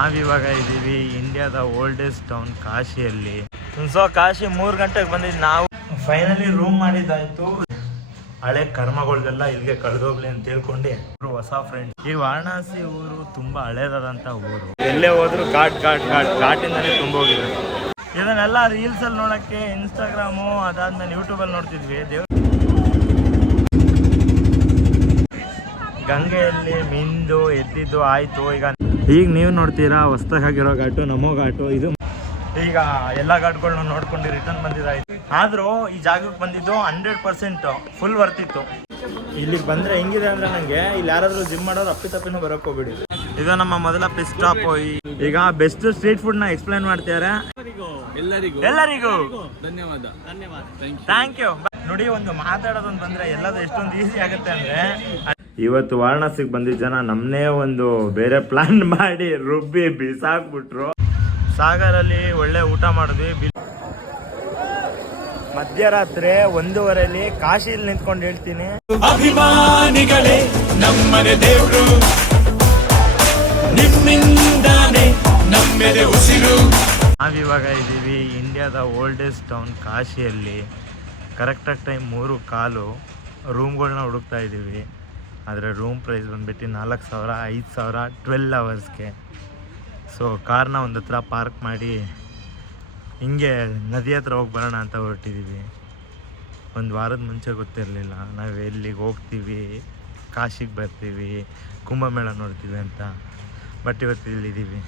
ನಾವಿವಾಗ ಇದ್ದೀವಿ ಇಂಡಿಯಾದ ಓಲ್ಡೆಸ್ಟ್ ಟೌನ್ ಕಾಶಿಯಲ್ಲಿ. ಸೊ ಕಾಶಿ ಮೂರು ಗಂಟೆಗೆ ಬಂದಿದ್ದು ನಾವು. ಫೈನಲಿ ರೂಮ್ ಮಾಡಿದ್ದಾಯ್ತು. ಹಳೆ ಕರ್ಮಗಳ್ದೆಲ್ಲ ಇಲ್ಲಿಗೆ ಕಳೆದೋಗ್ಲಿ ಅಂತ ತಿಳ್ಕೊಂಡು. ಹೊಸ ಫ್ರೆಂಡ್ ಈ ವಾರಣಾಸಿ ಊರು ತುಂಬಾ ಹಳೇದಾದಂತ ಊರು. ಎಲ್ಲೇ ಹೋದ್ರು ಘಾಟ್ ಘಾಟ್ ಘಾಟ್ ಘಾಟಿಂದಲೇ ತುಂಬ ಹೋಗಿದೆ ಇದನ್ನೆಲ್ಲ ರೀಲ್ಸ್ ಅಲ್ಲಿ ನೋಡಕ್ಕೆ ಇನ್ಸ್ಟಾಗ್ರಾಮು ಅದಾದ್ಮೇಲೆ ಯೂಟ್ಯೂಬ್ ಅಲ್ಲಿ ನೋಡ್ತಿದ್ವಿ. ದೇವ್ ಗಂಗೆಯಲ್ಲಿ ಮಿಂದು ಎದ್ದಿದ್ದು ಆಯ್ತು. ಈಗ ಈಗ ನೀವು ನೋಡ್ತೀರಾ ಹೊಸ್ದಾಗಿರೋ ಘಾಟು ನಮೋ ಘಾಟು ಇದು ಈಗ ಎಲ್ಲ ಘಾಟ್ಗಳನ್ನ ನೋಡ್ಕೊಂಡು ರಿಟರ್ನ್ ಬಂದಿದ್ದಾಯ್ತು ಆದ್ರೂ ಈ ಜಾಗಕ್ಕೆ ಬಂದಿದ್ದು ಹಂಡ್ರೆಡ್ ಪರ್ಸೆಂಟ್ ಫುಲ್ ವರ್ತಿತ್ತು ಇಲ್ಲಿಗೆ ಬಂದ್ರೆ ಹೆಂಗಿದೆ ಅಂದ್ರೆ ನಂಗೆ ಇಲ್ಲಿ ಯಾರಾದ್ರೂ ಜಿಮ್ ಮಾಡೋರು ಅಪ್ಪಿ ತಪ್ಪಿನೂ ಬರಕ್ ಹೋಗ್ಬಿಡಿ. ಇದು ನಮ್ಮ ಮೊದಲ ಪಿಸ್ ಸ್ಟಾಪ್ ಈಗ ಬೆಸ್ಟ್ ಸ್ಟ್ರೀಟ್ ಫುಡ್ನ ಎಕ್ಸ್ಪ್ಲೈನ್ ಮಾಡ್ತಿದ್ದಾರೆ ಎಲ್ಲರಿಗೂ. ಎಲ್ಲರಿಗೂ. ಧನ್ಯವಾದ. ಧನ್ಯವಾದ ಥ್ಯಾಂಕ್ ಥ್ಯಾಂಕ್ ಯು ನೋಡಿ ಒಂದು ಮಾತಾಡೋದೊಂದು ಬಂದ್ರೆ ಎಲ್ಲದು ಎಷ್ಟೊಂದು ಈಸಿ ಆಗುತ್ತೆ ಅಂದ್ರೆ ಇವತ್ತು ವಾರಣಾಸಿಗೆ ಬಂದಿದ್ದ ಜನ ನಮ್ಮನ್ನೇ ಒಂದು ಬೇರೆ ಪ್ಲಾನ್ ಮಾಡಿ ರುಬ್ಬಿ ಬಿಸಾಕ್ಬಿಟ್ರು. ಸಾಗರಲ್ಲಿ ಒಳ್ಳೆ ಊಟ ಮಾಡಿದ್ವಿ. ಮಧ್ಯರಾತ್ರಿ ಒಂದೂವರೆಲಿ ಕಾಶಿಲಿ ನಿಂತ್ಕೊಂಡು ಹೇಳ್ತೀನಿ. ಅಭಿಮಾನಿಗಳೇ ನಮ್ಮನೆ ದೇವ್ರು. ನಿಮ್ಮಿಂದಾನೆ ನಮ್ಮೆದೆ ಉಸಿರು. ನಾವಿವಾಗ ಇದ್ದೀವಿ ಇಂಡಿಯಾದ ಓಲ್ಡೆಸ್ಟ್ ಟೌನ್ ಕಾಶಿಯಲ್ಲಿ. ಕರೆಕ್ಟಾಗಿ ಟೈಮ್ ಮೂರು ಕಾಲು ರೂಮ್ಗಳನ್ನ ಹುಡುಕ್ತಾ ಇದ್ದೀವಿ. ಆದರೆ ರೂಮ್ ಪ್ರೈಸ್ ಬಂದುಬಿಟ್ಟು ನಾಲ್ಕು ಸಾವಿರ, ಐದು ಸಾವಿರ ಟ್ವೆಲ್ ಅವರ್ಸ್ಗೆ ಸೊ ಕಾರ್ನ ಒಂದು ಹತ್ರ ಪಾರ್ಕ್ ಮಾಡಿ ಹಿಂಗೆ ನದಿ ಹತ್ರ ಹೋಗಿ ಬರೋಣ ಅಂತ ಹೊರಟಿದ್ದೀವಿ ಒಂದು ವಾರದ ಮುಂಚೆ ಗೊತ್ತಿರಲಿಲ್ಲ. ನಾವು ಎಲ್ಲಿಗೆ ಹೋಗ್ತೀವಿ, ಕಾಶಿಗೆ ಬರ್ತೀವಿ, ಕುಂಭಮೇಳ ನೋಡ್ತೀವಿ ಅಂತ. ಬಟ್ ಇವತ್ತು ಇಲ್ಲಿದ್ದೀವಿ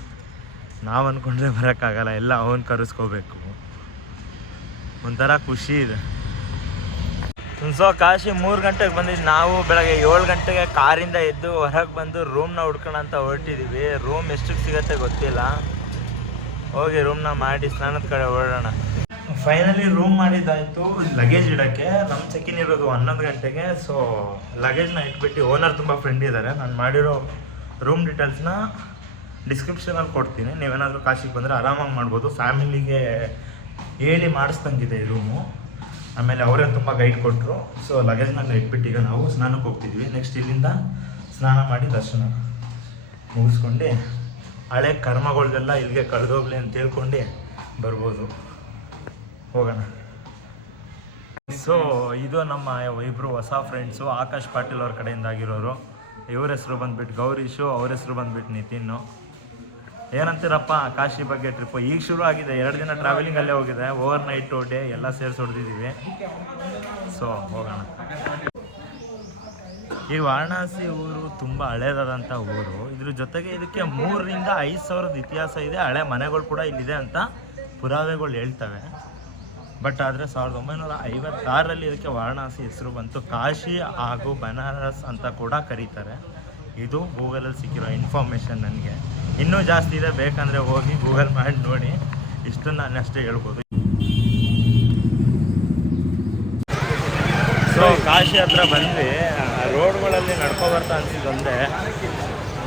ನಾವು ಅಂದ್ಕೊಂಡ್ರೆ ಬರೋಕ್ಕಾಗಲ್ಲ. ಎಲ್ಲ ಅವನು ಕರೆಸ್ಕೋಬೇಕು. ಒಂಥರ ಖುಷಿ ಇದೆ. ಸೊ ಕಾಶಿ ಮೂರು ಗಂಟೆಗೆ ಬಂದಿದ್ದು ನಾವು ಬೆಳಗ್ಗೆ ಏಳು ಗಂಟೆಗೆ ಕಾರಿಂದ ಎದ್ದು ಹೊರಗೆ ಬಂದು ರೂಮ್ನ ಹುಡ್ಕೋಣ ಅಂತ ಹೊರಟಿದ್ದೀವಿ ರೂಮ್ ಎಷ್ಟಕ್ಕೆ ಸಿಗತ್ತೆ ಗೊತ್ತಿಲ್ಲ. ಹೋಗಿ ರೂಮ್ನ ಮಾಡಿ ಸ್ನಾನದ ಕಡೆ ಹೊರಡೋಣ. ಫೈನಲಿ ರೂಮ್ ಮಾಡಿದ್ದಾಯ್ತು. ಲಗೇಜ್ ಇಡೋಕ್ಕೆ. ನಮ್ಮ ಚೆಕಿನ್ ಇರೋದು ಹನ್ನೊಂದು ಗಂಟೆಗೆ. ಸೊ ಲಗೇಜ್ನ ಇಟ್ಬಿಟ್ಟು ಓನರ್ ತುಂಬ ಫ್ರೆಂಡ್ ಇದ್ದಾರೆ ನಾನು ಮಾಡಿರೋ ರೂಮ್ ಡೀಟೇಲ್ಸ್ನ ಡಿಸ್ಕ್ರಿಪ್ಷನಲ್ಲಿ ಕೊಡ್ತೀನಿ. ನೀವೇನಾದರೂ ಕಾಶಿಗೆ ಬಂದರೆ ಆರಾಮಾಗಿ ಮಾಡ್ಬೋದು. ಫ್ಯಾಮಿಲಿಗೆ ಹೇಳಿ ಮಾಡಿಸ್ದಂಗಿದೆ ಈ ರೂಮು ಆಮೇಲೆ ಅವರೇ ತುಂಬ ಗೈಡ್ ಕೊಟ್ಟರು ಸೊ ಲಗೇಜ್ನೆಲ್ಲ ಇಟ್ಬಿಟ್ಟು ಈಗ ನಾವು ಸ್ನಾನಕ್ಕೆ ಹೋಗ್ತಿದ್ವಿ. ನೆಕ್ಸ್ಟ್ ಇಲ್ಲಿಂದ ಸ್ನಾನ ಮಾಡಿ ದರ್ಶನ ಮುಗಿಸ್ಕೊಂಡು ಹಳೆ ಕರ್ಮಗಳ್ದೆಲ್ಲ ಇಲ್ಲಿಗೆ ಕಳೆದೋಗ್ಲಿ ಅಂತ ಹೇಳ್ಕೊಂಡು ಬರ್ಬೋದು. ಹೋಗೋಣ. ಸೊ ಇದು ನಮ್ಮ ಇಬ್ಬರು ಹೊಸ ಫ್ರೆಂಡ್ಸು ಆಕಾಶ್ ಪಾಟೀಲ್ ಅವ್ರ ಕಡೆಯಿಂದ ಆಗಿರೋರು. ಇವ್ರ ಹೆಸರು ಬಂದ್ಬಿಟ್ಟು ಗೌರೀಶು, ಅವ್ರ ಹೆಸರು ಬಂದ್ಬಿಟ್ಟು ನಿತಿನ್ನು. ಏನಂತೀರಪ್ಪ ಕಾಶಿ ಬಗ್ಗೆ ಟ್ರಿಪ್ಪು ಈಗ ಶುರು ಆಗಿದೆ. ಎರಡು ದಿನ ಟ್ರಾವೆಲಿಂಗ್ ಅಲ್ಲೇ ಹೋಗಿದೆ. ಓವರ್ ನೈಟು ಡೇ ಎಲ್ಲ ಸೇರಿಸಿ ಹೊಡೆದಿದ್ದೀವಿ. ಸೊ ಹೋಗೋಣ. ಈ ವಾರಣಾಸಿ ಊರು ತುಂಬ ಹಳೇದಾದಂಥ ಊರು. ಇದ್ರ ಜೊತೆಗೆ ಇದಕ್ಕೆ ಮೂರರಿಂದ ಐದು ಸಾವಿರದ ಇತಿಹಾಸ ಇದೆ. ಹಳೆ ಮನೆಗಳು ಕೂಡ ಇಲ್ಲಿದೆ ಅಂತ ಪುರಾವೆಗಳು ಹೇಳ್ತವೆ. ಬಟ್ ಆದರೆ ಸಾವಿರದ ಒಂಬೈನೂರ ಐವತ್ತಾರರಲ್ಲಿ ಇದಕ್ಕೆ ವಾರಣಾಸಿ ಹೆಸರು ಬಂತು. ಕಾಶಿ ಹಾಗೂ ಬನಾರಸ್ ಅಂತ ಕೂಡ ಕರೀತಾರೆ. ಇದು ಗೂಗಲಲ್ಲಿ ಸಿಕ್ಕಿರೋ ಇನ್ಫಾರ್ಮೇಷನ್ ನನಗೆ. ಇನ್ನೂ ಜಾಸ್ತಿ ಇದೆ, ಬೇಕಂದರೆ ಹೋಗಿ ಗೂಗಲ್ ಮಾಡಿ ನೋಡಿ. ಇಷ್ಟನ್ನು ನಾನು ಅಷ್ಟೇ ಹೇಳ್ಬೋದು. ಸೊ ಕಾಶಿ ಹತ್ರ ಬಂದು ರೋಡ್ಗಳಲ್ಲಿ ಬರ್ತಾ ಅನ್ಸಿದ್ದೊಂದೇ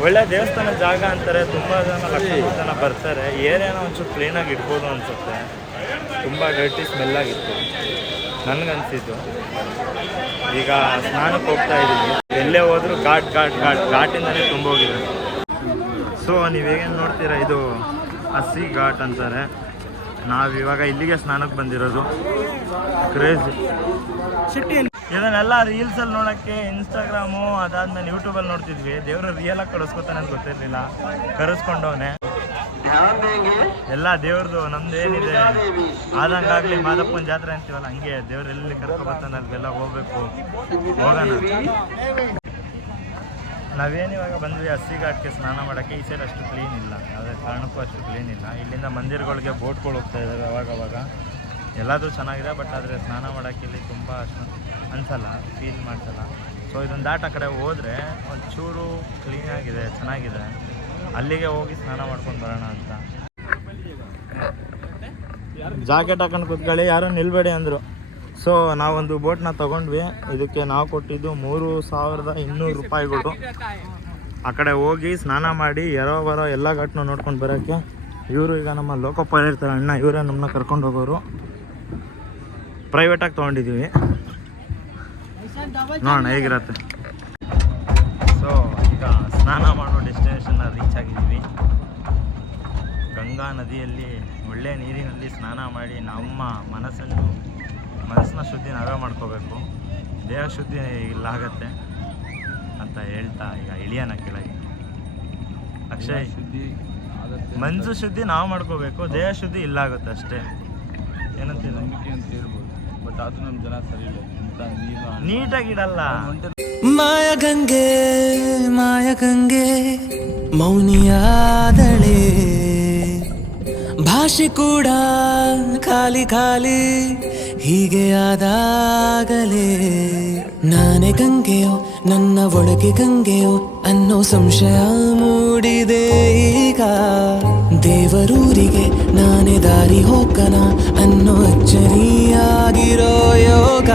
ಒಳ್ಳೆ ದೇವಸ್ಥಾನ ಜಾಗ ಅಂತಾರೆ, ತುಂಬ ಜನ ಜನ ಬರ್ತಾರೆ. ಏರಿಯಾನ ಒಂಚೂರು ಕ್ಲೀನಾಗಿ ಇಡ್ಬೋದು ಅನ್ಸುತ್ತೆ. ತುಂಬ ಡರ್ಟಿ ಸ್ಮೆಲ್ ಆಗಿತ್ತು. ನನಗನ್ಸಿದ್ದು. ಈಗ ಸ್ನಾನಕ್ಕೆ ಹೋಗ್ತಾ ಇದ್ದೀನಿ ಎಲ್ಲೇ ಹೋದರೂ ಘಾಟ್ ಘಾಟ್ ಘಾಟ್. ಘಾಟಿಂದಲೇ ತುಂಬ ಹೋಗಿದೆ ಸೊ ನೀವು ಹೇಗೇನು ನೋಡ್ತೀರಾ? ಇದು ಹಸಿ ಘಾಟ್ ಅಂತಾರೆ. ನಾವು ಇವಾಗ ಇಲ್ಲಿಗೆ ಸ್ನಾನಕ್ಕೆ ಬಂದಿರೋದು. ಕ್ರೇಜಿ ಇದನ್ನೆಲ್ಲ ರೀಲ್ಸ್ ಅಲ್ಲಿ ನೋಡಕ್ಕೆ ಇನ್ಸ್ಟಾಗ್ರಾಮು ಅದಾದ್ಮೇಲೆ ಯೂಟ್ಯೂಬಲ್ಲಿ ನೋಡ್ತಿದ್ವಿ. ದೇವ್ರ ರಿಯಲ್ ಆಗಿ ಕಳಿಸ್ಕೊತಾನೆ ಅಂತ ಗೊತ್ತಿರಲಿಲ್ಲ. ಕರೆಸ್ಕೊಂಡವನೆ. ಎಲ್ಲ ದೇವ್ರದು ನಮ್ದು ಏನಿದೆ? ಆದಂಗಾಗ್ಲಿ ಮಾದಪ್ಪನ ಜಾತ್ರೆ ಅಂತೀವಲ್ಲ ಹಂಗೆ ದೇವ್ರ ಎಲ್ಲಿ ಕರ್ಕೊಬರ್ತಾನೆ ಹೋಗ್ಬೇಕು. ಹೋಗೋಣ. ನಾವೇನು ಇವಾಗ ಬಂದ್ವಿ ಹಸಿ ಘಾಟ್ಗೆ ಸ್ನಾನ ಮಾಡೋಕ್ಕೆ, ಈ ಸೈಡ್ ಅಷ್ಟು ಕ್ಲೀನ್ ಇಲ್ಲ. ಯಾವುದೇ ಕಾರಣಕ್ಕೂ ಅಷ್ಟು ಕ್ಲೀನ್ ಇಲ್ಲ. ಇಲ್ಲಿಂದ ಮಂದಿರಗಳಿಗೆ ಬೋಟ್ಗಳು ಹೋಗ್ತಾ ಇದ್ದಾವೆ ಅವಾಗ ಅವಾಗ. ಎಲ್ಲದೂ ಚೆನ್ನಾಗಿದೆ ಬಟ್ ಆದರೆ ಸ್ನಾನ ಮಾಡೋಕ್ಕೆ ಇಲ್ಲಿ ತುಂಬ ಅಷ್ಟು ಅನ್ಸಲ್ಲ ಫೀಲ್ ಮಾಡ್ಸಲ್ಲ. ಸೊ ಇದೊಂದು ದಾಟ ಆ ಕಡೆ ಹೋದರೆ ಒಂಚೂರು ಕ್ಲೀನಾಗಿದೆ ಚೆನ್ನಾಗಿದೆ. ಅಲ್ಲಿಗೆ ಹೋಗಿ ಸ್ನಾನ ಮಾಡ್ಕೊಂಡು ಬರೋಣ ಅಂತ. ಜಾಕೆಟ್ ಹಾಕೊಂಡು ಕೂತ್ಕೊಳ್ಳಿ, ಯಾರೂ ನಿಲ್ಬೇಡಿ ಅಂದರು. ಸೊ ನಾವೊಂದು ಬೋಟ್ನ ತಗೊಂಡ್ವಿ. ಇದಕ್ಕೆ ನಾವು ಕೊಟ್ಟಿದ್ದು ಮೂರು ಸಾವಿರದ ಇನ್ನೂರು ರೂಪಾಯಿಗಳು ಆ ಕಡೆ ಹೋಗಿ ಸ್ನಾನ ಮಾಡಿ ಎರೋ ಬರೋ ಎಲ್ಲ ಘಾಟ್ನ ನೋಡ್ಕೊಂಡು ಬರೋಕ್ಕೆ. ಇವರು ಈಗ ನಮ್ಮ ಲೋಕಪಾಲ ಇರ್ತಾರೆ, ಅಣ್ಣ ಇವರೇ ನಮ್ಮನ್ನ ಕರ್ಕೊಂಡು ಹೋಗೋರು. ಪ್ರೈವೇಟಾಗಿ ತೊಗೊಂಡಿದ್ದೀವಿ. ನೋಡೋಣ, ಹೇಗಿರತ್ತೆ. ಸೊ ಈಗ ಸ್ನಾನ ಮಾಡೋ ಡೆಸ್ಟಿನೇಷನ್ನ ರೀಚ್ ಆಗಿದ್ದೀವಿ. ಗಂಗಾ ನದಿಯಲ್ಲಿ ಒಳ್ಳೆಯ ನೀರಿನಲ್ಲಿ ಸ್ನಾನ ಮಾಡಿ ನಮ್ಮ ಮನಸ್ಸನ್ನು ಮನಸ್ಸನ್ನ ಶುದ್ಧಿ ನಾವೇ ಮಾಡ್ಕೋಬೇಕು. ದೇಹ ಶುದ್ಧಿ ಇಲ್ಲಾಗತ್ತೆ ಅಂತ ಹೇಳ್ತಾ ಈಗ ಇಳಿಯೋಣ ಕೆಳಗೆ. ಅಕ್ಷಯ್ ಶುದ್ಧಿ ಮನಸ್ಸು ಶುದ್ಧಿ ನಾವು ಮಾಡ್ಕೋಬೇಕು ದೇಹ ಶುದ್ಧಿ ಇಲ್ಲಾಗುತ್ತೆ ಅಷ್ಟೇ. ಏನಂತೀರ ನಂಬಿಕೆ ಅಂತ ಹೇಳ್ಬೋದು. ಬಟ್ ಅದು ನಮ್ಮ ಜನ ಸರಿ ಇಲ್ಲ. ಇಂಥ ಮಾಯ ನೀಟಾಗಿ ಇಡಲ್ಲ ಮಾಯಗಂಗೆ ಮಾಯಗಂಗೆ ಮೌನಿಯಾದಳೆ. ಭಾಷೆ ಕೂಡ ಖಾಲಿ ಖಾಲಿ ಹೀಗೆ ಆದಾಗಲೇ. ನಾನೇ ಗಂಗೆಯೋ, ನನ್ನ ಒಳಗೆ ಗಂಗೆಯೋ ಅನ್ನೋ ಸಂಶಯ ಮೂಡಿದೆ ಈಗ. ದೇವರೂರಿಗೆ ನಾನೇ ದಾರಿ ಹೋಗನ ಅನ್ನೋ ಅಚ್ಚರಿಯಾಗಿರೋ ಯೋಗ.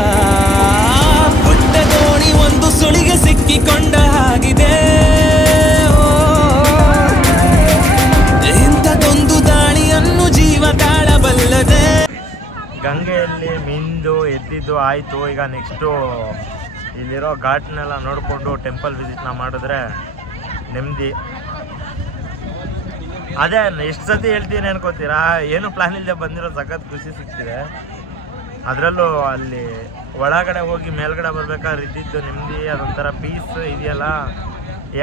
ಎದ್ದಿದ್ದು ಆಯಿತು. ಈಗ ನೆಕ್ಸ್ಟು ಇಲ್ಲಿರೋ ಘಾಟ್ನೆಲ್ಲ ನೋಡಿಕೊಂಡು ಟೆಂಪಲ್ ವಿಸಿಟ್ನ ಮಾಡಿದ್ರೆ ನೆಮ್ಮದಿ. ಅದೇ, ಎಷ್ಟು ಸತಿ ಹೇಳ್ತೀನಿ ಅನ್ಕೋತೀರಾ? ಏನು ಪ್ಲಾನ್ ಇಲ್ಲದೆ ಬಂದಿರೋ ಸಖತ್ ಖುಷಿ ಸಿಗ್ತಿದೆ. ಅದರಲ್ಲೂ ಅಲ್ಲಿ ಒಳಗಡೆ ಹೋಗಿ ಮೇಲ್ಗಡೆ ಬರ್ಬೇಕಾದ್ರೆ ಇದ್ದಿದ್ದು ನೆಮ್ಮದಿ, ಅದೊಂಥರ ಪೀಸ್ ಇದೆಯಲ್ಲ?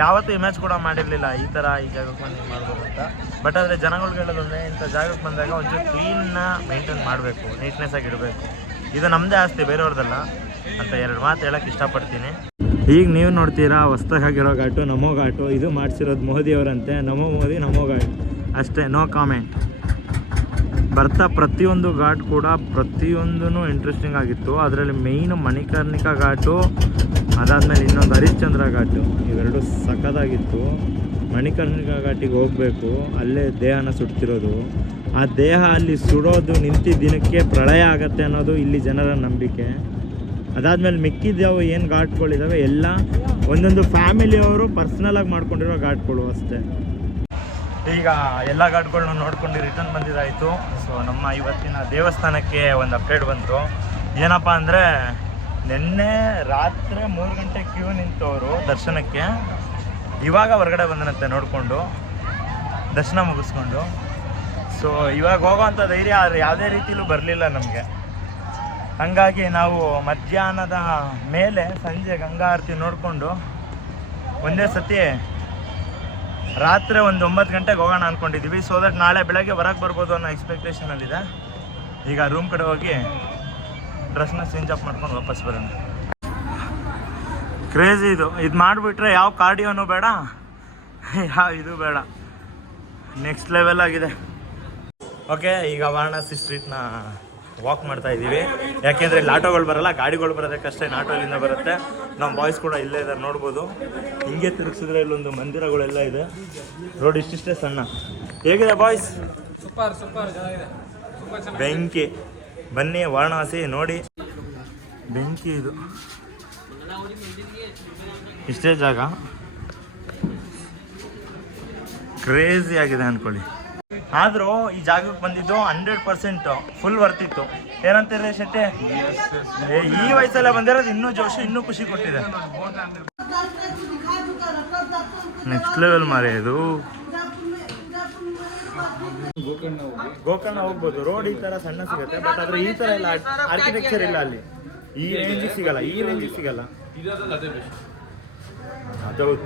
ಯಾವತ್ತೂ ಇಮೇಜ್ ಕೂಡ ಮಾಡಿರಲಿಲ್ಲ ಈ ಥರ ಈ ಜಾಗಕ್ಕೆ ಬಂದು ಮಾಡ್ಬೋದು ಅಂತ. ಬಟ್ ಆದರೆ ಜನಗಳಿಗೆ ಹೇಳೋದೊಂದೇ ಇಂಥ ಜಾಗಕ್ಕೆ ಬಂದಾಗ ಒಂಚೂರು ಕ್ಲೀನ್ನ ಮೇಂಟೈನ್ ಮಾಡಬೇಕು ನೀಟ್ನೆಸ್ ಆಗಿ ಇಡಬೇಕು ಇದು ನಮ್ಮದೇ ಆಸ್ತಿ ಬೇರೆಯವ್ರದ್ದಲ್ಲ ಅಂತ ಎರಡು ಮಾತು ಹೇಳಕ್ಕೆ ಇಷ್ಟಪಡ್ತೀನಿ. ಈಗ ನೀವು ನೋಡ್ತೀರಾ ಹೊಸ್ದಾಗಿರೋ ಘಾಟು, ನಮೋ ಘಾಟು. ಇದು ಮಾಡಿಸಿರೋದು ಮೋದಿ ಅವರಂತೆ ನಮೋ ಮೋದಿ, ನಮೋ ಘಾಟ್. ಅಷ್ಟೇ, ನೋ ಕಾಮೆಂಟ್. ಬರ್ತಾ ಪ್ರತಿಯೊಂದು ಘಾಟ್ ಕೂಡ ಪ್ರತಿಯೊಂದೂ ಇಂಟ್ರೆಸ್ಟಿಂಗ್ ಆಗಿತ್ತು. ಅದರಲ್ಲಿ ಮೇಯ್ನು ಮಣಿಕರ್ಣಿಕಾ ಘಾಟು, ಅದಾದಮೇಲೆ ಇನ್ನೊಂದು ಹರಿಶ್ಚಂದ್ರ ಘಾಟು. ಇವೆರಡು ಸಖತ್ತಾಗಿತ್ತು. ಮಣಿಕರ್ಣಿಕಾ ಘಾಟಿಗೆ ಹೋಗಬೇಕು. ಅಲ್ಲೇ ದೇಹನ ಸುಡ್ತಿರೋದು. ಆ ದೇಹ ಅಲ್ಲಿ ಸುಡೋದು ನಿಂತಿದ್ದ ದಿನಕ್ಕೆ ಪ್ರಳಯ ಆಗತ್ತೆ ಅನ್ನೋದು ಇಲ್ಲಿ ಜನರ ನಂಬಿಕೆ. ಅದಾದಮೇಲೆ ಮಿಕ್ಕಿದ್ಯಾವು ಏನು ಘಾಟ್ಗಳಿದ್ದಾವೆ ಎಲ್ಲ ಒಂದೊಂದು ಫ್ಯಾಮಿಲಿಯವರು ಪರ್ಸ್ನಲಾಗಿ ಮಾಡ್ಕೊಂಡಿರೋ ಘಾಟ್ಗಳು ಅಷ್ಟೇ. ಈಗ ಎಲ್ಲ ಘಾಟ್ಗಳನ್ನ ನೋಡ್ಕೊಂಡು ರಿಟರ್ನ್ ಬಂದಿದ್ದಾಯಿತು. ಸೊ ನಮ್ಮ ಇವತ್ತಿನ ದೇವಸ್ಥಾನಕ್ಕೆ ಒಂದು ಅಪ್ಡೇಟ್ ಬಂತು ಏನಪ್ಪ ಅಂದರೆ, ನಿನ್ನೆ ರಾತ್ರಿ ಮೂರು ಗಂಟೆ ಕ್ಯೂ ನಿಂತವರು ದರ್ಶನಕ್ಕೆ. ಇವಾಗ ಹೊರಗಡೆ ಬಂದನಂತೆ ನೋಡಿಕೊಂಡು. ದರ್ಶನ ಮುಗಿಸ್ಕೊಂಡು. ಸೊ ಇವಾಗ ಹೋಗೋವಂಥ ಧೈರ್ಯ ಆದರೆ ಯಾವುದೇ ರೀತಿಲೂ ಬರಲಿಲ್ಲ ನಮಗೆ. ಹಂಗಾಗಿ ನಾವು ಮಧ್ಯಾಹ್ನದ ಮೇಲೆ ಸಂಜೆ ಗಂಗಾ ಆರತಿ ನೋಡಿಕೊಂಡು ಒಂದೇ ಸತಿ ರಾತ್ರಿ ಒಂದು ಒಂಬತ್ತು ಗಂಟೆಗೆ ಹೋಗೋಣ ಅಂದ್ಕೊಂಡಿದ್ದೀವಿ ಸೊ ದಟ್ ನಾಳೆ ಬೆಳಗ್ಗೆ ಹೊರಗೆ ಬರ್ಬೋದು ಅನ್ನೋ ಎಕ್ಸ್ಪೆಕ್ಟೇಷನಲ್ಲಿದೆ ಈಗ ರೂಮ್ ಕಡೆ ಹೋಗಿ ಡ್ರೆಸ್ನ ಚೇಂಜ್ ಅಪ್ ಮಾಡ್ಕೊಂಡು ವಾಪಸ್ ಬರೋಣ. ಕ್ರೇಜಿ ಇದು. ಇದು ಮಾಡಿಬಿಟ್ರೆ ಯಾವ ಕಾರ್ಡಿಯೋನು ಬೇಡ. ಯಾವ ಇದು ಬೇಡ. ನೆಕ್ಸ್ಟ್ ಲೆವೆಲ್ ಆಗಿದೆ. ಓಕೆ ಈಗ ವಾರಣಾಸಿ ಸ್ಟ್ರೀಟ್ನ ವಾಕ್ ಮಾಡ್ತಾ ಇದ್ದೀವಿ. ಯಾಕೆಂದರೆ ಇಲ್ಲಿ ಆಟೋಗಳು ಬರಲ್ಲ ಗಾಡಿಗಳು ಬರೋದಕ್ಕಷ್ಟೇ ಆಟೋಲಿಂದ ಬರುತ್ತೆ. ನಮ್ಮ ಬಾಯ್ಸ್ ಕೂಡ ಇಲ್ಲೇ ಇದ್ದಾರೆ ನೋಡ್ಬೋದು. ಹಿಂಗೆ ತಿರುಗಿಸಿದ್ರೆ ಇಲ್ಲೊಂದು ಮಂದಿರಗಳೆಲ್ಲ ಇದೆ. ರೋಡ್ ಇಷ್ಟಿಷ್ಟೇ ಸಣ್ಣ. ಹೇಗಿದೆ ಬಾಯ್ಸ್ ಸೂಪರ್ ಸೂಪರ್ ಬೆಂಕಿ. ಬನ್ನಿ ವಾರಣಾಸಿ ನೋಡಿ. ಬೆಂಕಿ ಇದು. ಇಷ್ಟೇ ಜಾಗ. ಕ್ರೇಜಿ ಆಗಿದೆ ಅನ್ಕೊಳ್ಳಿ. ಆದರೂ ಈ ಜಾಗಕ್ಕೆ ಬಂದಿದ್ದು ಹಂಡ್ರೆಡ್ ಪರ್ಸೆಂಟ್ ಫುಲ್ ವರ್ತಿತ್ತು ಏನಂತೀರಿ ಶೆಟ್ಟಿ? ಈ ವಯಸ್ಸಲ್ಲೇ ಬಂದಿರೋದು ಇನ್ನೂ ಜೋಶು, ಇನ್ನೂ ಖುಷಿ ಕೊಟ್ಟಿದೆ. ನೆಕ್ಸ್ಟ್ ಲೆವೆಲ್ ಮಾರಿ ಇದು. ಗೋಕರ್ಣ ಹೋಗ್ಬೋದು. ರೋಡ್ ಈ ತರ ಸಣ್ಣ ಸಿಗುತ್ತೆ ಬಟ್ ಆದ್ರೆ ಈ ತರ ಎಲ್ಲ ಆರ್ಕಿಟೆಕ್ಚರ್ ಇಲ್ಲ ಅಲ್ಲಿ. ಈ ರೇಂಜಿಗೆ ಸಿಗಲ್ಲ, ಈ ರೇಂಜಿಗೆ ಸಿಗಲ್ಲ. ಅದೌದು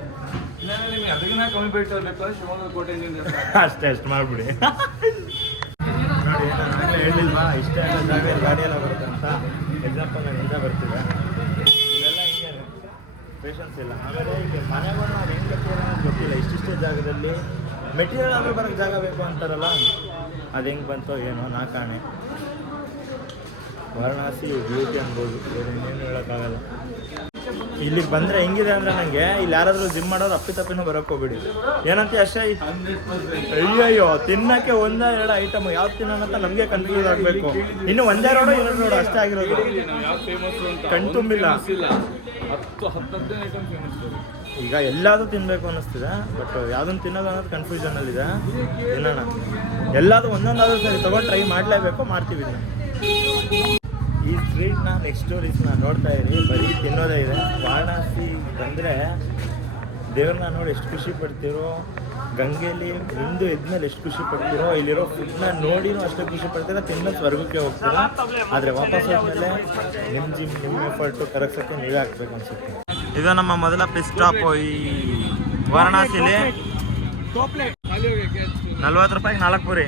ಅಷ್ಟೇ, ಅಷ್ಟು ಮಾಡ್ಬಿಡಿ. ಹೇಳಿಲ್ವಾ, ಇಷ್ಟೇ ಎಲ್ಲ ಜಾಗ ಗಾಡಿ ಎಲ್ಲ ಬರುತ್ತೆ ಅಂತ. ಎಕ್ಸಾಂಪಲ್ ನಾನು ಬರ್ತಿದೆ. ಇವೆಲ್ಲ ಹಿಂಗೆ ಪೇಷನ್ಸ್ ಇಲ್ಲ. ಆಮೇಲೆ ಈಗ ಮನೆಗಳು ನಾವು ಹೆಂಗೆ ಅನ್ನೋದು ಗೊತ್ತಿಲ್ಲ. ಇಷ್ಟಿಷ್ಟೇ ಜಾಗದಲ್ಲಿ ಮೆಟೀರಿಯಲ್ ಆದರೂ ಬರೋಕ್ಕೆ ಜಾಗ ಬೇಕು ಅಂತಾರಲ್ಲ? ಅದು ಹೆಂಗೆ ಬಂತೋ ಏನೋ ನಾಕಾಣೆ ವಾರಣಾಸಿ ಬ್ಯೂಟಿ ಅನ್ಬೋದು ಇನ್ನೇನು ಹೇಳೋಕ್ಕಾಗಲ್ಲ. ಇಲ್ಲಿಗೆ ಬಂದರೆ ಹೆಂಗಿದೆ ಅಂದರೆ ನನಗೆ ಇಲ್ಲಿ ಯಾರಾದರೂ ಜಿಮ್ ಮಾಡೋರು ಅಪ್ಪಿ ತಪ್ಪಿನೂ ಬರೋಕ್ಕೆ ಹೋಗ್ಬಿಡಿ. ಏನಂತ ಅಷ್ಟೇ ಅಯ್ಯಯ್ಯೋ, ತಿನ್ನಕ್ಕೆ ಒಂದ ಎರಡು ಐಟಮ್ ಯಾವ್ದು ತಿನ್ನೋಣ ಅಂತ ನಮಗೆ ಕನ್ಫ್ಯೂಸ್ ಆಗಬೇಕು. ಇನ್ನು ಒಂದೇ ರೋಡು ಎರಡು ರೋಡು ಅಷ್ಟೇ ಆಗಿರೋದು. ಕಣ್ತುಂಬಿಲ್ಲ ಇಲ್ಲ ಈಗ ಎಲ್ಲಾದರೂ ತಿನ್ನಬೇಕು ಅನ್ನಿಸ್ತಿದೆ ಬಟ್ ಯಾವುದನ್ನು ತಿನ್ನೋದು ಅನ್ನೋದು ಕನ್ಫ್ಯೂಷನಲ್ಲಿದೆ ತಿನ್ನೋಣ. ಎಲ್ಲಾದರೂ ಒಂದೊಂದಾದ್ರೂ ಸರಿ, ತಗೊಂಡು ಟ್ರೈ ಮಾಡಲೇಬೇಕು, ಮಾಡ್ತೀವಿ ಇದನ್ನ. ನೆಕ್ಸ್ಟ್ ಸ್ಟೋರೀಸ್ನ ನೋಡ್ತಾ ಇರಿ ಬರೀ ತಿನ್ನೋದೇ ಇದೆ. ವಾರಣಾಸಿ ಬಂದರೆ ದೇವ್ರನ್ನ ನೋಡಿ ಎಷ್ಟು ಖುಷಿ ಪಡ್ತೀರೋ ಗಂಗೆಯಲ್ಲಿ ಹಿಂದೂ ಇದ್ಮೇಲೆ ಎಷ್ಟು ಖುಷಿ ಪಡ್ತೀರೋ, ಇಲ್ಲಿರೋ ಫುಡ್ನ ನೋಡಿನೂ ಅಷ್ಟೇ ಖುಷಿ ಪಡ್ತೀರಾ ತಿನ್ನೋ ಸ್ವರ್ಗಕ್ಕೆ ಹೋಗ್ತೀರಾ? ಆದರೆ ವಾಪಸ್ ಹೋದ್ಮೇಲೆ ನಿಮ್ ಜಿಮ್ ನಿಮ್ಮ ಎಫರ್ಟು ಕರಗ್ಸೋಕ್ಕೆ ನೀವೇ ಹಾಕ್ಬೇಕು ಅನ್ಸುತ್ತೆ. ಇದು ನಮ್ಮ ಮೊದಲ ಪಿಸ್ ಸ್ಟಾಪ್ ಈ ವಾರಣಾಸಿಲಿ. ನಲ್ವತ್ತು ರೂಪಾಯಿ ನಾಲ್ಕು ಪೂರಿ.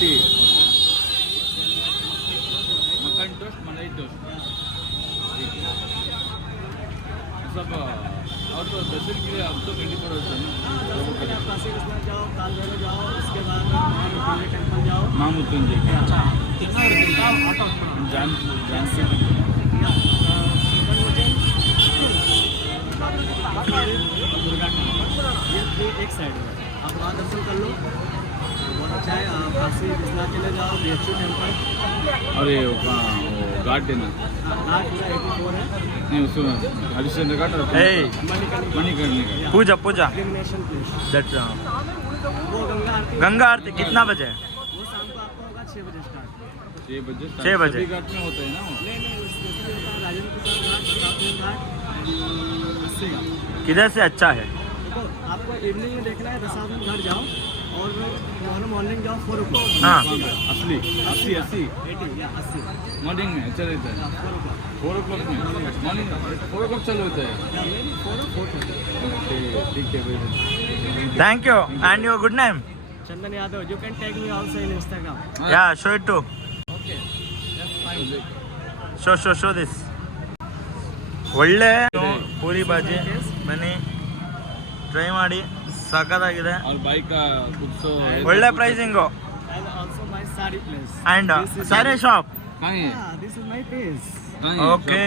टी मकान टोस्ट मलाई टोस्ट सब और तो दर्शन के लिए अब तो मेरी पड़ोस जाओ कालवेरा जाओ उसके बाद टेंपल जाओ मामुत्तुंज अच्छा कितना ऑटो जान जान से दुर्गा एक साइड में। आप वहाँ दर्शन कर लो। बहुत अच्छा है आप काशी विश्वनाथ चले जाओ बी टेंपल और ये वो घाट है ना? घाट पूरा एटी फोर है। नहीं उसमें हरिश्चंद्र घाट और मणिकर्णिका पूजा पूजा। गंगा आरती कितना बजे वो शाम को आपका होगा छः बजे स्टार्ट छः बजे छः बजे। घाट में होता है ना नहीं नहीं है राजेंद्र प्रसाद घाट प्रतापगढ़ घाट। घाट किधर से अच्छा है? देखो आपको इवनिंग में देखना है दस आदमी घर जाओ और मॉर्निंग मॉर्निंग जाओ फोर ओ क्लॉक हाँ असली अस्सी अस्सी एटी या अस्सी मॉर्निंग में अच्छा रहता है four o'clock four o'clock में मॉर्निंग फोर ओ क्लॉक चालू होता है या मेरी फोर ओ फोर ओके ठीक है भाई thank you and your good name Chandan Yadav you can tag me also in Instagram yeah show it to okay that's fine show show show this ಒಳ್ಳೆ ಪೂರಿ ಬಾಜಿ ಬನ್ನಿ ಟ್ರೈ ಮಾಡಿ ಸಖತ್ತಾಗಿದೆ. Bike ಒಳ್ಳೆ pricing and sari shop okay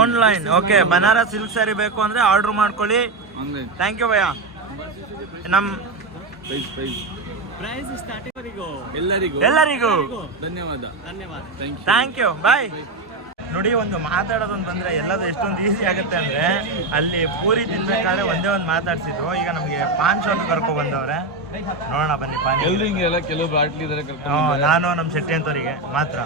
online okay Banaras silk sari ಬೇಕು ಅಂದ್ರೆ order ಮಾಡ್ಕೊಳ್ಳಿ. Thank you ಭಯ ನಮ್ ಎಲ್ಲರಿಗೂ. ಎಲ್ಲರಿಗೂ. ಧನ್ಯವಾದ. ಥ್ಯಾಂಕ್ ಯು ಬಾಯ್ ನೋಡಿ ಒಂದು ಮಾತಾಡೋದೊಂದು ಬಂದ್ರೆ ಎಲ್ಲದು ಎಷ್ಟೊಂದು ಈಸಿ ಆಗುತ್ತೆ ಅಂದ್ರೆ ಅಲ್ಲಿ ಪೂರಿ ತಿನ್ಬೇಕಾದ್ರೆ ಒಂದೇ ಒಂದು ಮಾತಾಡ್ಸಿದ್ರು. ಈಗ ನಮಗೆ ಪಾನ್ ಶಾಪ್ ಕರ್ಕೊ ಬಂದವ್ರೆ. ನೋಡೋಣ ಬನ್ನಿ ಪಾನಿ ಎಲ್ಲ ಕೆಲವು ಬಾಟ್ಲಿ ನಾನು ನಮ್ಮ ಶೆಟ್ಟಿ ಅಂತವರಿಗೆ ಮಾತ್ರ.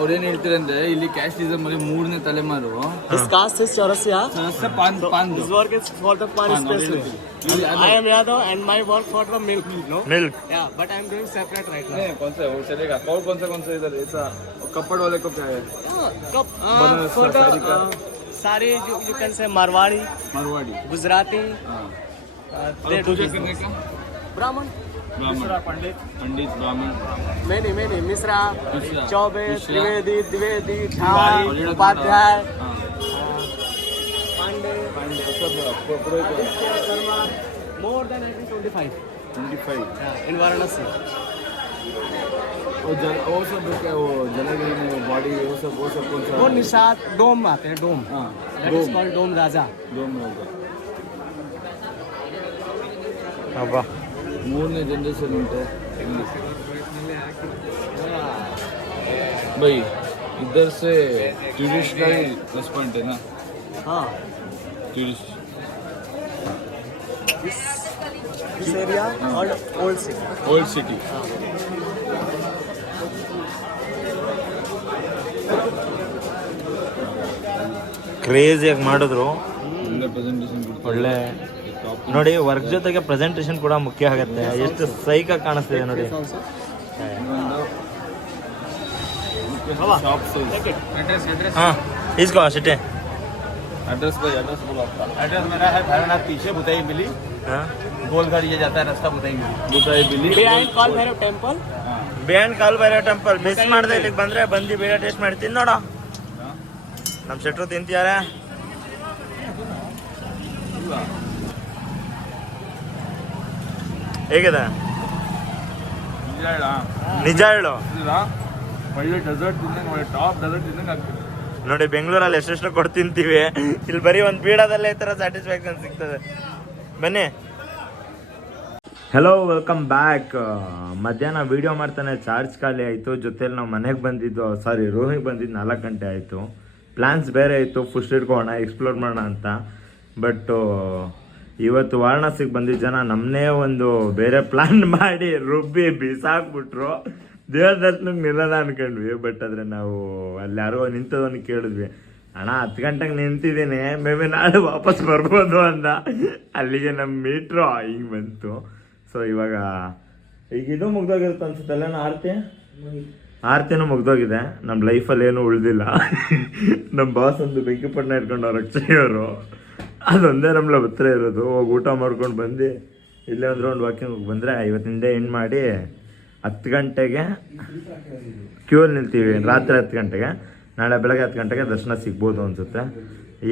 ಅವ್ರು ಏನ್ ಹೇಳ್ತಾರೆ ಅಂದ್ರೆ ಇಲ್ಲಿ ಕ್ಯಾಸ್ಟಿಸಮ್ ಅಲ್ಲಿ ಮೂರನೇ ತಲೆಮಾರು This caste is Chaurasia. ಸದಸ್ಯ paan paan This work is for the pan Pan, specially. ಇಲ್ಲಿ I am Yadav and my work for the milk, no? Milk Yeah, but I am doing separate right now. नहीं, कौन सा है वो चलेगा और कौन सा कौन सा इधर ऐसा कपड़ वाले को क्या है Oh, cup, uh, Banaras for the saree ka? uh, sari, you, you can say Marwadi, Marwari Gujarati, हाँ uh, और they do पूजा business. करने का Brahman. मिश्रा पंडित। पंडित ब्राह्मण नहीं नहीं नहीं मिश्रा चौबे त्रिवेदी द्विवेदी झा उपाध्याय। हाँ। पांडे। पांडे सब Sharma more than I twenty five. Twenty five. हाँ, इन वाराणसी वो जल वो सब क्या वो जलागिरी में बॉडी वो सब वो सब कौन सा? वो निषाद डोम आते हैं डोम। हाँ डोम। डोम राजा। डोम राजा। वाह। ಮೂರನೇ ಜನರೇಷನ್ ಉಂಟು भाई इधर से टूरिस्ट का ही प्लस पॉइंट है ना हाँ tourist this area called old city old city ಕ್ರೇಜಿಯಾಗಿ ಮಾಡಿದ್ರು ಒಳ್ಳೆ ಪ್ರೆಸೆಂಟೇಷನ್ ಒಳ್ಳೆ ನೋಡಿ ವರ್ಕ್ ಜೊತೆಗೆ ಪ್ರೆಸೆಂಟೇಷನ್ ಕೂಡ ಮುಖ್ಯ ಆಗುತ್ತೆ ಎಷ್ಟು ಸೈಕಾಗಿ ಕಾಣಿಸ್ತಿದೆ ನೋಡಿ शॉप्स एड्रेस एड्रेस ಹಾಂ ಇಸ್ಕೋ ಶೆಟ್ಟಿ एड्रेस भाई एड्रेस बोलो आपका एड्रेस मेरा है भैरवनाथ पीछे बुताई मिली ಹಾಂ गोलघर ये जाता है रास्ता बुताई मिली बुताई बिल्ली behind Kal Bhairav temple behind Kal Bhairav temple miss ಮಾಡಿದೆ ಇಲ್ಲಿಗೆ ಬಂದ್ರೆ ಬಂದು ಬೇಡ ಟೇಸ್ಟ್ ಮಾಡ್ತೀನಿ ನೋಡ ನಮ್ಮ ಶೆಟ್ರು ತಿಂತಿದ್ದಾರೆ ಹೇಗಿದೆ? ನಿಜ ಹೇಳು? ಒಳ್ಳೆ ಡೆಸರ್ಟ್ ತಿಂದಂಗೆ ಒಳ್ಳೆ ಟಾಪ್ ಡೆಸರ್ಟ್ ತಿಂದಂಗೆ ಆಗ್ತದೆ ನೋಡಿ ಬೆಂಗಳೂರಲ್ಲಿ ಎಷ್ಟೆಷ್ಟು ಕೊಟ್ಟು ತಿಂತೀವಿ. ಇಲ್ಲಿ ಬರೀ ಒಂದು ಬೀಡದಲ್ಲೇ ಈ ಥರ ಸ್ಯಾಟಿಸ್ಫ್ಯಾಕ್ಷನ್ ಸಿಗ್ತದೆ. ಬನ್ನಿ. ಹಲೋ ವೆಲ್ಕಮ್ ಬ್ಯಾಕ್ ಮಧ್ಯಾಹ್ನ ವೀಡಿಯೋ ಮಾಡ್ತಾನೆ ಚಾರ್ಜ್ ಖಾಲಿ ಆಯಿತು. ಜೊತೆಲಿ ನಾವು ಮನೆಗೆ ಬಂದಿದ್ದು ಸಾರಿ ರೂಮಿಗೆ ಬಂದಿದ್ದು ನಾಲ್ಕು ಗಂಟೆ ಆಯಿತು. ಪ್ಲ್ಯಾನ್ಸ್ ಬೇರೆ ಇತ್ತು ಫುಸ್ಟ್ ಇಟ್ಕೋಣ ಎಕ್ಸ್ಪ್ಲೋರ್ ಮಾಡೋಣ ಅಂತ. ಬಟ್ ಇವತ್ತು ವಾರಣಾಸಿಗೆ ಬಂದಿದ್ದ ಜನ ನಮ್ಮನ್ನೇ ಒಂದು ಬೇರೆ ಪ್ಲಾನ್ ಮಾಡಿ ರುಬ್ಬಿ ಬಿಸಾಕ್ಬಿಟ್ರು. ದೇವ್ರ ದರ್ಶನಕ್ಕೆ ನಿಲ್ಲಲ್ಲ ಅನ್ಕೊಂಡ್ವಿ ಬಟ್ ಆದರೆ ನಾವು ಅಲ್ಲಿ ಯಾರೋ ನಿಂತದನ್ನು ಕೇಳಿದ್ವಿ. ಅಣ್ಣ, ಹತ್ತು ಗಂಟೆಗೆ ನಿಂತಿದ್ದೀನಿ, ಮೇ ಬಿ ನಾಳೆ ವಾಪಸ್ ಬರ್ಬೋದು ಅಂದ. ಅಲ್ಲಿಗೆ ನಮ್ಮ ಮೀಟ್ರು ಹಿಂಗೆ ಬಂತು. ಸೊ ಇವಾಗ ಈಗ ಇದು ಮುಗ್ದೋಗಿರುತ್ತೆ ಅನ್ಸುತ್ತಲ್ಲ ಆರತಿ? ಆರತಿನೂ ಮುಗ್ದೋಗಿದೆ. ನಮ್ಮ ಲೈಫಲ್ಲಿ ಏನೂ ಉಳಿದಿಲ್ಲ. ನಮ್ಮ ಬಾಸ್ ಒಂದು ಬೆಂಕಿಪಟ್ಟಣ ಇಟ್ಕೊಂಡು ಅವ್ರು ಅಕ್ಷಯವರು ಅದೊಂದೇ ನಮ್ಮ ಹತ್ರ ಇರೋದು. ಹೋಗಿ ಊಟ ಮಾಡ್ಕೊಂಡು ಬಂದು. ಇಲ್ಲೇ ಒಂದು ರೌಂಡ್ ವಾಕಿಂಗ್ ಹೋಗಿ ಬಂದರೆ ಇವತ್ತಿನ ಡೇ ಎಂಡ್ ಮಾಡಿ ಹತ್ತು ಗಂಟೆಗೆ ಕ್ಯೂಲ್ ನಿಲ್ತೀವಿ. ರಾತ್ರಿ ಹತ್ತು ಗಂಟೆಗೆ. ನಾಳೆ ಬೆಳಗ್ಗೆ ಹತ್ತು ಗಂಟೆಗೆ ದರ್ಶನ ಸಿಗ್ಬೋದು ಅನಿಸುತ್ತೆ.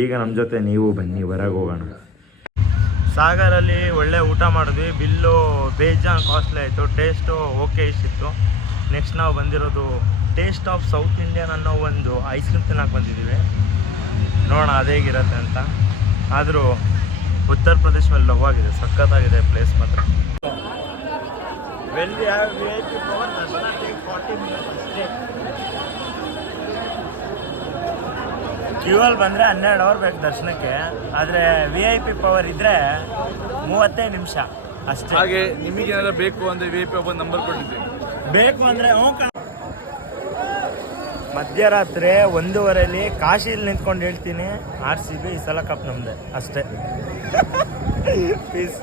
ಈಗ ನಮ್ಮ ಜೊತೆ ನೀವು ಬನ್ನಿ, ಹೊರಗೆ ಹೋಗೋಣ. ಸಾಗರಲ್ಲಿ ಒಳ್ಳೆ ಊಟ ಮಾಡಿದ್ವಿ. ಬಿಲ್ಲು ಬೇಜಾನ್ ಕಾಸ್ಟ್ಲಿ ಆಯಿತು. ಟೇಸ್ಟು ಓಕೆ ಇಷ್ಟಿತ್ತು ನೆಕ್ಸ್ಟ್ ನಾವು ಬಂದಿರೋದು ಟೇಸ್ಟ್ ಆಫ್ ಸೌತ್ ಇಂಡಿಯನ್ ಅನ್ನೋ ಒಂದು ಐಸ್ ಕ್ರೀಮ್ ತಿನ್ನಕ್ಕೆ ಬಂದಿದ್ದೀವಿ. ನೋಡೋಣ ಅದೇಗಿರತ್ತೆ ಅಂತ. ಆದರೂ ಉತ್ತರ ಪ್ರದೇಶ ಮೇಲೆ ಲವ್ ಆಗಿದೆ ಸಖತ್ತಾಗಿದೆ ಪ್ಲೇಸ್ ಮಾತ್ರ ವೆಲ್ ಕ್ಯೂ ಅಲ್ಲಿ ಬಂದರೆ ಹನ್ನೆರಡು ಅವರ್ ಬೇಕು ದರ್ಶನಕ್ಕೆ. ಆದರೆ ವಿ ಐ ಪಿ ಪವರ್ ಇದ್ದರೆ ಮೂವತ್ತೈದು ನಿಮಿಷ ಅಷ್ಟೇ. ಹಾಗೆ ನಿಮಗೆ ಏನಾದ್ರು ಬೇಕು ಅಂದರೆ ವಿ ಐ ಪಿ ಒಬ್ಬ ನಂಬರ್ ಕೊಟ್ಟಿದ್ದೀನಿ. ಬೇಕು ಅಂದರೆ ಮಧ್ಯರಾತ್ರಿ ಒಂದೂವರೆಯಲ್ಲಿ ಕಾಶಿಯಲ್ಲಿ ನಿಂತ್ಕೊಂಡು ಹೇಳ್ತೀನಿ ಆರ್ ಸಿ ಬಿ ಈ ಸಲ ಕಪ್ ನಮ್ದೆ ಅಷ್ಟೇ. ಪ್ಲೀಸ್